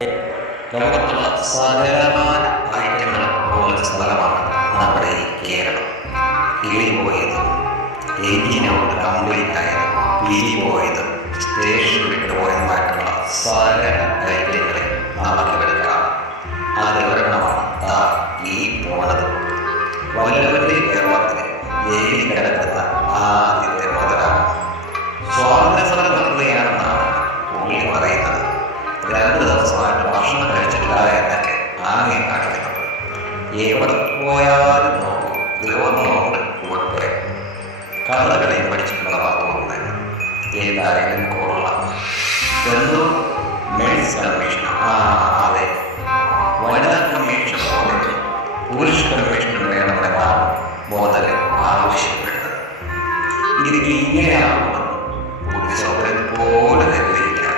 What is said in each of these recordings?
ലോകത്തുള്ള സകലമാന ഐറ്റങ്ങളും ഉള്ള സ്ഥലമാണ് നമ്മുടെ ഈ കേരളം. കിളി പോയതും എഞ്ചിനോട് കംപ്ലീറ്റ് ആയതും പിരി പോയതും സ്റ്റേഷൻ വിട്ടുപോയതുമായിട്ടുള്ള സകല ഐറ്റങ്ങളെ നമുക്ക് എടുക്കാം. അതൊരെണ്ണമാണ് ഈ പോണത്. വല്ലവരുടെ കേരളത്തിൽ ജയിലിൽ കിടക്കുന്ന ആദ്യത്തെ മുതലാണ്. സ്വാതന്ത്ര്യസമരം നടത്തുകയാണെന്നാണ് പുള്ളി പറയുന്നത്. 2 ദിവസമായിട്ട് ഭക്ഷണം കഴിച്ചിട്ടില്ല എന്നൊക്കെ ആകെ കാണിക്കുന്നത്. എവിടെ പോയാലും നോക്കും, ദ്രോഹമുണ്ട് ഉൾപ്പെടെ. കഥകളെ പഠിച്ചിട്ടുള്ളതാണ് തോന്നുന്നത്. ഏതായാലും കൊള്ളാം. എന്തോ മെൻസ് കമ്മീഷൻ, അതെ, വനിതാ കമ്മീഷൻ പോലെ പുരുഷ കമ്മീഷൻ വേണമെന്നാണ് മോദൽ ആവശ്യപ്പെടുന്നത്. ഇത് ഇങ്ങനെയാകുമെന്ന് പുരുഷോടെ പോലെ തെളിയിക്കാം.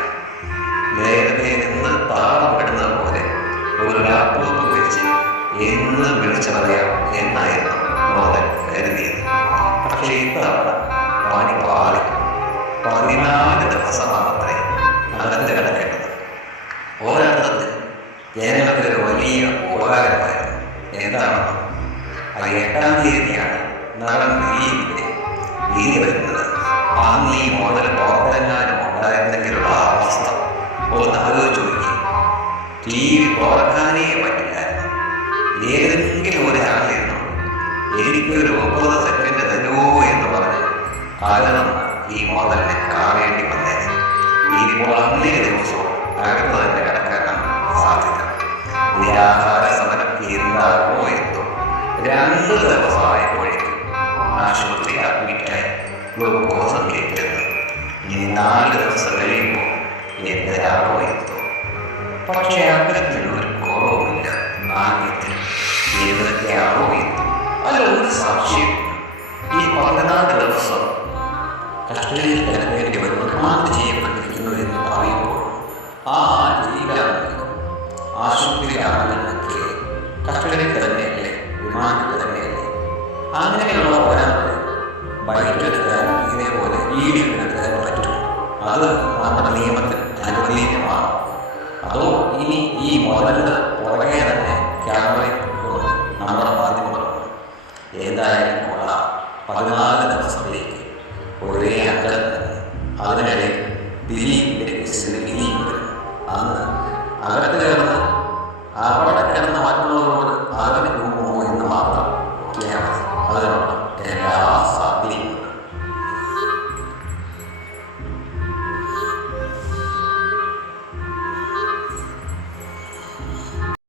നേരത്തെ നിന്ന് താളം പെടുന്നത് പോലെ ഒരു ലാപ്ടോപ്പ് വെച്ച് എന്ന് വിളിച്ചു പറയാം എന്നായിരുന്നു മോദൽ കരുതിയത്. പക്ഷേ ഇത്തവണ പണി പാളി. 14 ദിവസമാണത്രേ അകത്ത് കിടക്കേണ്ടത്. ഒരർത്ഥത്തിൽ ജനങ്ങൾക്ക് ഒരു വലിയ ഉപകാരമായിരുന്നു. എന്താണെന്ന് 8-ാം തീയതിയാണ് നടൻ ദിലീപിന്റെ വിധി വരുന്നത്. അന്ന് ഈ മോദൽ പുറത്തെങ്ങാനും ഉണ്ടായിരുന്നെങ്കിലുള്ള അവസ്ഥ ഒന്ന് ആലോചിച്ച് നോക്കി. TV തുറക്കാനേ പറ്റില്ലായിരുന്നു. ഏതെങ്കിലും ഒരാളിരുന്നു എനിക്കൊരു 30 സെക്കൻഡ് തരുമോ എന്ന് പറഞ്ഞ് അകന്ന് ഈ മോദലിനെ കാണേണ്ടി വന്നേനെ. ഇപ്പോൾ അന്നേ ദിവസവും അകത്ത് തന്നെ കിടക്കാനാണ് സാധ്യത. നിരാഹാര സമരം എന്താകുമോ എന്തോ. 2 ദിവസമായപ്പോഴേക്കും ആശുപത്രി അഡ്മിറ്റായി ഗ്ലൂക്കോസ് കയറ്റുന്നത്. ഇനി 4 ദിവസം കഴിയുമ്പോൾ എന്തരാണോ എന്തോ. പക്ഷെ അഗ്രഹത്തിന് ഒരു കുറവുമില്ല. ആദ്യത്തിന് എന്തൊക്കെയാണോ എന്തോ. അല്ല, ഒരു സാക്ഷ്യം, ഈ 14 ദിവസം കസ്റ്റഡിയിൽ കിടക്കേണ്ടി വരും, റിമാൻഡ് ചെയ്യപ്പെട്ടിരിക്കുന്നു എന്ന് പറയുമ്പോൾ ആ ജയിലാണെങ്കിലും ആശുപത്രിയിലാണെന്നൊക്കെ കസ്റ്റഡിയിൽ തന്നെയല്ലേ, റിമാൻഡിൽ തന്നെയല്ലേ. അങ്ങനെയുള്ള ഒരാൾക്ക് ബൈറ്റെടുക്കാൻ ഇതേപോലെ വീഡിയോ എടുക്കാൻ പറ്റും. അത് നമ്മുടെ നിയമത്തിൽ അനുവദനീയമാണ്. അതോ ഇനി ഈ മോദലിന് പുറകെ തന്നെ ക്യാമറയിൽ നമ്മുടെ മാധ്യമങ്ങളുണ്ട്. ഏതായാലും കൊള്ളാം. 14 ദിവസത്തേക്ക് ഒരേ അക്കരം തന്നെ. അതിനിടെ ദിലീപിൻ്റെ കേസിൽ ഇനിയും വരും. അന്ന് അകത്ത്